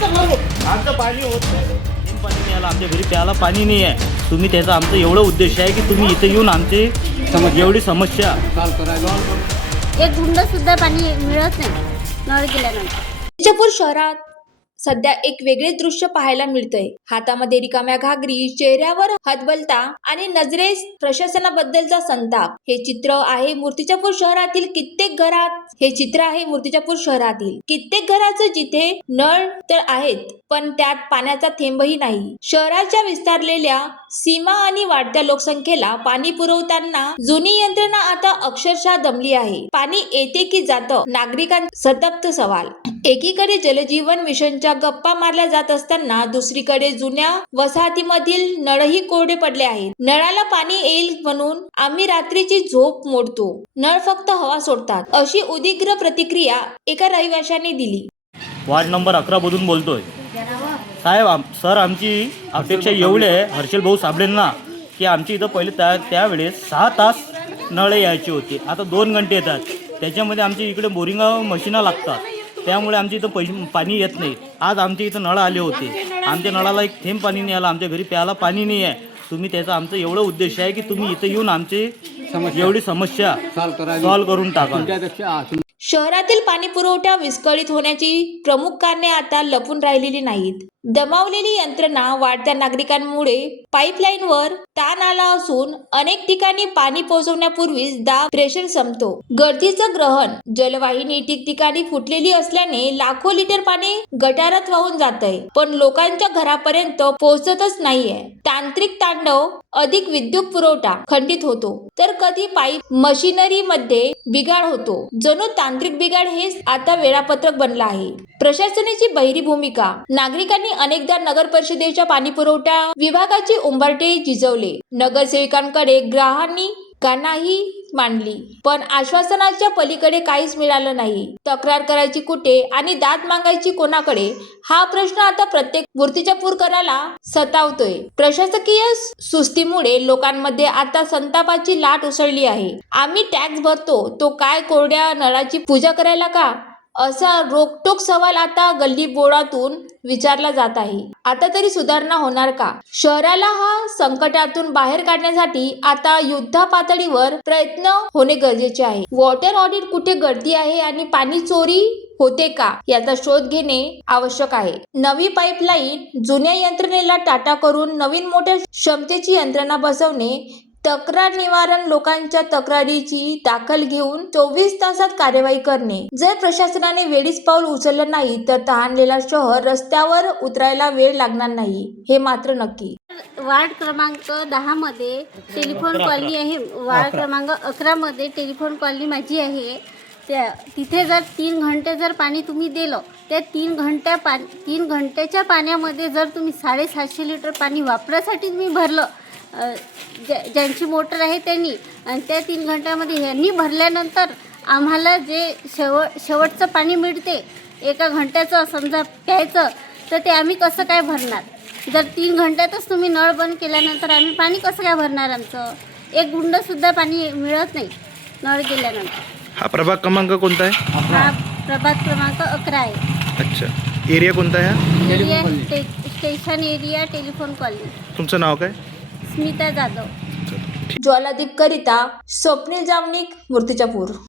पाणी होते का आमचं भरून आमचं पाणी होत नाही. थेंब पाणी नाही आलं आमच्या घरी प्यायला पाणी नाही आहे. तुम्ही त्याचा आमचं एवढं उद्देश आहे की तुम्ही इथे येऊन आमची एवढी समस्या. एक गुंड सुद्धा पाणी मिळत नाही नळ गेल्यानंतर. विजापूर शहरात सध्या एक वेगळे दृश्य पाहायला मिळतंय. हातामध्ये रिकाम्या घागरी चेहऱ्यावर हतबलता आणि नजरेस प्रशासनाबद्दलचा संताप. हे चित्र आहे मूर्तिजापूर शहरातील कित्येक घरात. हे चित्र आहे मूर्तिजापूर शहरातील. कित्येक घराचं जिथे नळ तर आहेत पण त्यात पाण्याचा थेंबही नाही. शहराच्या विस्तारलेल्या सीमा आणि वाढत्या लोकसंख्येला पाणी पुरवताना जुनी यंत्रणा आता अक्षरशः दमली आहे. पाणी येते की जातं नागरिकां सतप्त सवाल. एकीकडे जलजीवन मिशनच्या गप्पा मारल्या जात असताना दुसरीकडे जुन्या वसाहतीमधील नळही कोरडे पडले आहेत. नळाला पाणी येईल म्हणून आम्ही रात्रीची झोप मोडतो. नळ फक्त हवा सोडतात. अशी उदिग्र प्रतिक्रिया एका रहिवाशाने दिली. वार्ड नंबर अकरा मधून बोलतोय. साहेब आम सर आमची अपेक्षा एवढी आहे हर्षल भाऊ साबळेंना की आमची इथं पहिले त्या त्यावेळेस सहा तास नळ यायची होती. आता दोन घंटे येतात. त्याच्यामध्ये आमच्या इकडे बोरिंग मशीना लागतात. त्यामुळे आमच्या इथं पैसे पाणी येत नाही. आज आमच्या इथं नळ आले होते. आमच्या नळाला एक थेंब पाणी नाही आलं. आमच्या घरी प्यायला पाणी नाही आहे. तुम्ही त्याचा आमचं एवढं उद्देश आहे की तुम्ही इथं येऊन आमची एवढी समस्या सॉल्व्ह करून टाका. शहरातील पाणी पुरवठा विस्कळीत होण्याची प्रमुख कारणे आता लपून राहिलेली नाहीत. दमावलेली यंत्रणा वाढत्या नागरिकांमुळे पाईपलाईनवर ताण आला असून अनेक ठिकाणी पाणी पोहोचवण्यापूर्वीच दाब प्रेशर संपतो. गर्दीचं ग्रहण जलवाहिनी ठिकठिकाणी फुटलेली असल्याने लाखो लिटर पाणी गटारात वाहून जात आहे पण लोकांच्या घरापर्यंत पोहोचतच नाहीये. तांत्रिक तांडव अधिक विद्युत पुरवठा खंडित होतो. तर कधी पाईप मशिनरी मध्ये बिघाड होतो. जणू तांत्रिक बिघाड हेच आता वेळापत्रक बनलं आहे. प्रशासनाची बहिरी भूमिका नागरिकांनी अनेकदा नगर परिषदेच्या पाणी पुरवठा विभागाची उंबरटे झिजवले नगरसेविकांकडे ग्राहकांनी कानाही मांडली. पण आश्वासनाच्या पलीकडे काहीच मिळालं नाही. तक्रार करायची कुठे आणि दाद मागायची कोणाकडे? हा प्रश्न आता प्रत्येक मूर्तिजापूरकराला सतावतोय. प्रशासकीय सुस्तीमुळे लोकांमध्ये आता संतापाची लाट उसळली आहे. आम्ही टॅक्स भरतो. तो काय कोरड्या नळाची पूजा करायला का? असा रोकटोक सवाल आता गल्ली बोळातून विचारला जात आहे. आता तरी सुधारणा होणार का? शहराला हा संकटातून बाहेर काढण्यासाठी आता युद्धा पातळीवर प्रयत्न होणे गरजेचे आहे. वॉटर ऑडिट कुठे गर्दी आहे आणि पाणी चोरी होते का याचा शोध घेणे आवश्यक आहे. नवी पाईपलाईन जुन्या यंत्रणेला टाटा करून नवीन मोठ्या क्षमतेची यंत्रणा बसवणे तक्रार निवारण लोकांच्या तक्रारीची दाखल घेऊन चोवीस तासात कार्यवाही करणे. जर प्रशासनाने वेळीच पाऊल उचललं नाही तर तहानलेला शहर रस्त्यावर उतरायला वेळ लागणार नाही. हे मात्र नक्की. वार्ड क्रमांक दहामध्ये टेलिफोन कॉलनी आहे. वार्ड क्रमांक अकरामध्ये टेलिफोन कॉलनी माझी आहे. त्या तिथे जर तीन घंटे जर पाणी तुम्ही दिलं त्या तीन घंट्या पा तीन घंट्याच्या पाण्यामध्ये जर तुम्ही साडेसातशे लिटर पाणी वापरासाठी तुम्ही भरलं ज्यांची मोटर आहे त्यांनी आणि त्या तीन घंट्यामध्ये ह्यांनी भरल्यानंतर आम्हाला जे शेवट शेवटचं पाणी मिळते एका घंट्याचं समजा प्यायचं तर ते आम्ही कसं काय भरणार? जर तीन घंट्यातच तुम्ही नळ बंद केल्यानंतर आम्ही पाणी कसं काय भरणार आमचं? एक गुंडसुद्धा पाणी मिळत नाही नळ गेल्यानंतर. हा प्रभाग क्रमांक कोणता आहे? हा प्रभाग क्रमांक अकरा आहे. अच्छा. एरिया कोणता आहे हा? Area sta station area telephone colony. तुमचं नाव काय? स्मिता जाधव. ज्वालादीप करिता स्वप्नील जामनिक मूर्तिजापूर.